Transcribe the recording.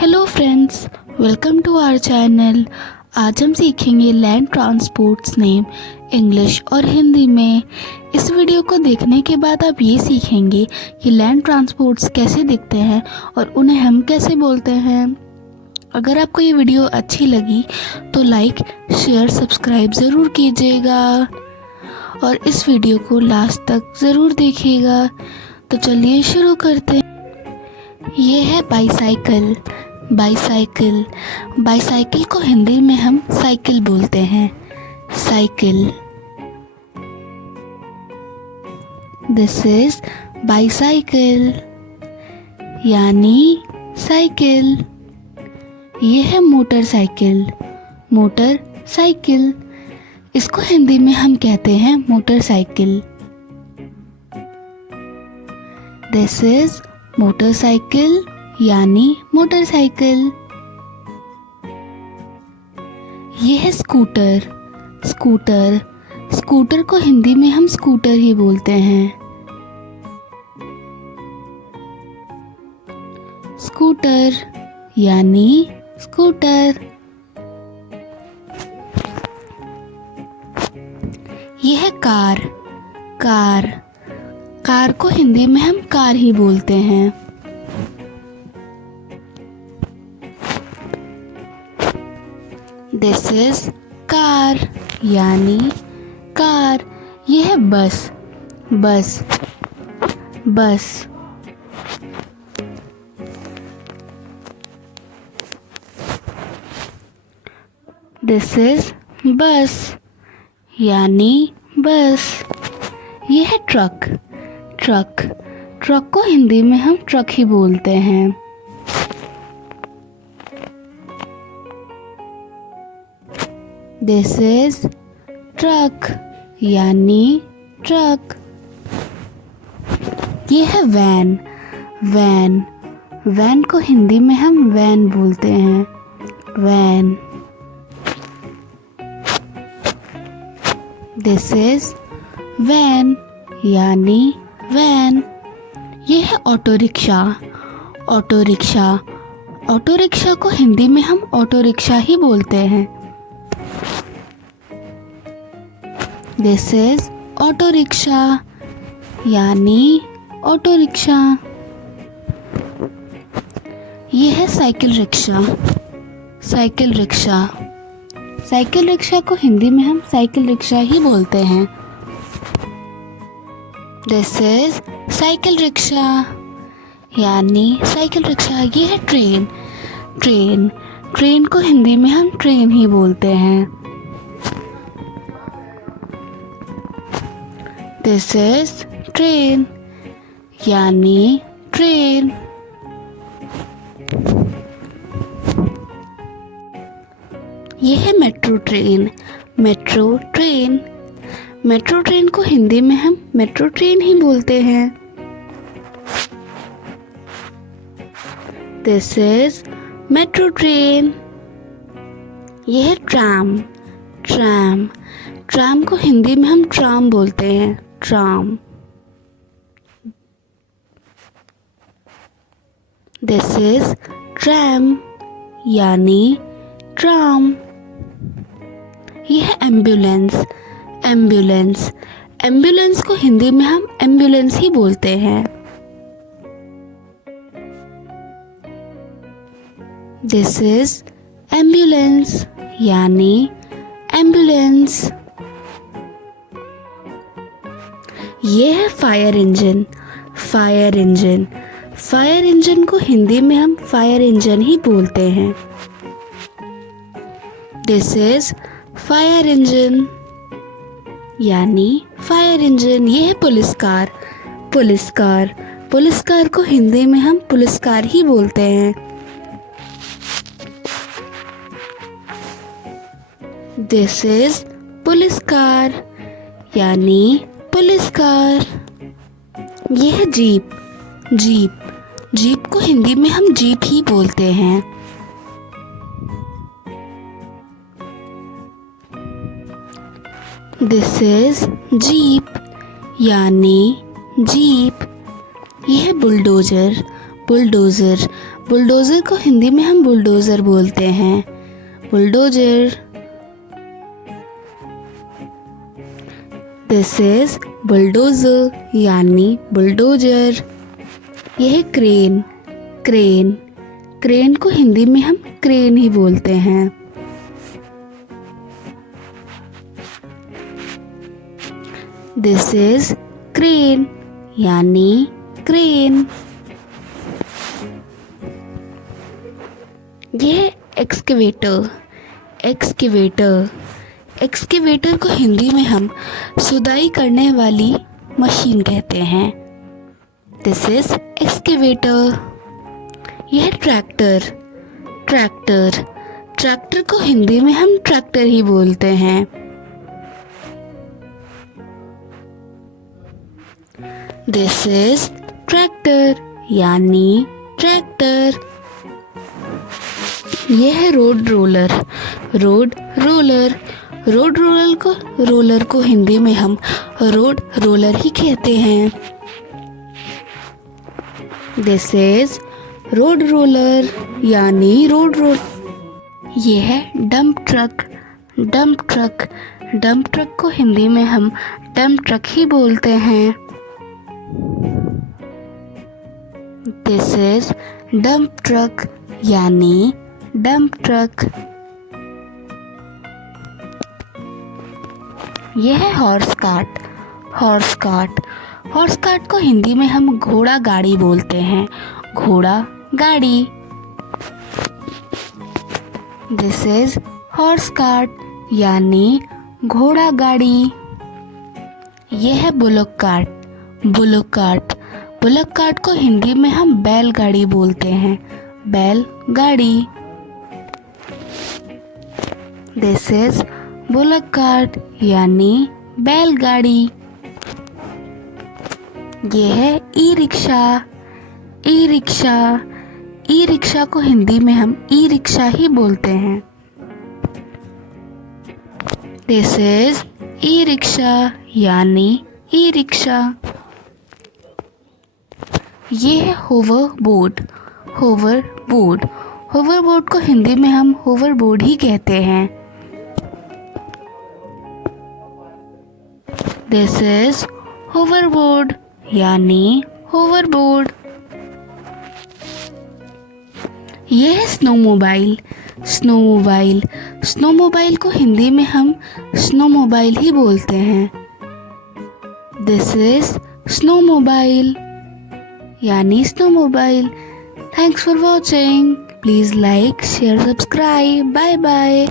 Hello friends, welcome to our channel. आज हम सीखेंगे लैंड ट्रांसपोर्ट्स नेम इंग्लिश और हिंदी में। इस वीडियो को देखने के बाद आप ये सीखेंगे कि लैंड ट्रांसपोर्ट्स कैसे दिखते हैं और उन्हें हम कैसे बोलते हैं। अगर आपको ये वीडियो अच्छी लगी तो लाइक, शेयर, सब्सक्राइब ज़रूर कीजिएगा और इस वीडियो को लास्ट तक ज़रूर देखिएगा। तो चलिए शुरू करते हैं। ये है बाईसाइकिल। बाईसाइकिल बाईसाइकिल को हिंदी में हम साइकिल बोलते हैं। साइकिल। दिस इज बाईसाइकिल यानी साइकिल। ये है मोटरसाइकिल। मोटरसाइकिल, इसको हिंदी में हम कहते हैं मोटरसाइकिल। दिस इज मोटरसाइकिल यानी मोटरसाइकिल। ये है स्कूटर। स्कूटर, स्कूटर को हिंदी में हम स्कूटर ही बोलते हैं। स्कूटर यानी स्कूटर। ये है कार। कार, कार को हिंदी में हम कार ही बोलते हैं। दिस इज कार यानी कार। यह है बस। बस, बस। दिस इज बस यानी बस। यह है ट्रक। ट्रक, ट्रक को हिंदी में हम ट्रक ही बोलते हैं। दिस इज ट्रक यानी ट्रक। ये है वैन। वैन, वैन को हिंदी में हम वैन बोलते हैं। वैन। दिस इज वैन यानी वैन। ये है auto rickshaw. Auto rickshaw, auto rickshaw को हिंदी में हम ऑटो रिक्शा ही बोलते हैं। दिस इज ऑटो रिक्शा यानी ऑटो रिक्शा। ये है cycle rickshaw. Cycle rickshaw, cycle rickshaw को हिंदी में हम साइकिल रिक्शा ही बोलते हैं। दिस इज साइकिल रिक्शा यानी साइकिल रिक्शा। ये है ट्रेन। ट्रेन, ट्रेन को हिंदी में हम ट्रेन ही बोलते हैं। दिस इज ट्रेन यानी ट्रेन। ये है metro train. Metro train, metro train को हिंदी में हम मेट्रो ट्रेन ही बोलते हैं। This is metro train. यह है ट्राम। ट्राम, ट्राम को हिंदी में हम ट्राम बोलते हैं। ट्राम। दिस इज ट्रैम यानी ट्राम। यह है एम्बुलेंस। एम्बुलेंस, एम्बुलेंस को हिंदी में हम एम्बुलेंस ही बोलते हैं। दिस इज एम्बुलेंस यानी एम्बुलेंस। ये है fire engine. Fire engine, fire engine को हिंदी में हम फायर इंजन ही बोलते हैं। दिस इज फायर इंजन यानी फायर इंजन। ये है police car. Police car, police car को हिंदी में हम पुलिस कार ही बोलते हैं। दिस इज पुलिस कार यानी पुलिस कार। यह है जीप। जीप, जीप को हिंदी में हम जीप ही बोलते हैं। दिस इज जीप यानी जीप। यह है बुलडोजर। बुलडोज़र, बुलडोज़र को हिंदी में हम बुलडोज़र बोलते हैं, बुलडोज़र। दिस इज बुलडोज़र यानी बुलडोज़र। यह है क्रेन, क्रेन। क्रेन को हिंदी में हम क्रेन ही बोलते हैं। दिस इज क्रेन यानी क्रेन। यह एक्सकेवेटर, एक्सकेवेटर। एक्सकेवेटर को हिंदी में हम खुदाई करने वाली मशीन कहते हैं। This is excavator. यह ट्रैक्टर, ट्रैक्टर। ट्रैक्टर को हिंदी में हम ट्रैक्टर ही बोलते हैं। दिस इज ट्रैक्टर यानी ट्रैक्टर। यह है road roller, road roller. Road को हिंदी में हम रोड रोलर ही कहते हैं। दिस इज रोड रोलर यानी रोड रोल। यह है dump truck, dump truck. Dump truck को हिंदी में हम डंप ट्रक ही बोलते हैं। दिस इज डंप ट्रक यानी डंप ट्रक। यह है horse cart, horse cart. Horse cart को हिंदी में हम घोड़ा गाड़ी बोलते हैं, घोड़ा गाड़ी। दिस इज हॉर्स कार्ट यानी घोड़ा गाड़ी। यह है bullock cart, bullock cart. Bullock cart को हिंदी में हम बैलगाड़ी बोलते हैं, बैलगाड़ी। दिस इज बुलक कार्ट यानी बैलगाड़ी। यह है e rickshaw, e rickshaw. E rickshaw को हिंदी में हम ई रिक्शा ही बोलते हैं। दिस इज ई रिक्शा यानी ई रिक्शा। ये है hoverboard, hoverboard. Hoverboard को हिंदी में हम होवर बोर्ड ही कहते हैं। दिस इज होवर बोर्ड यानी होवर बोर्ड। यह है snowmobile, snowmobile. Snowmobile को हिंदी में हम स्नो मोबाइल ही बोलते हैं। दिस इज स्नो मोबाइल यानी snowmobile. Thanks for watching. Please like, share, subscribe. Bye bye.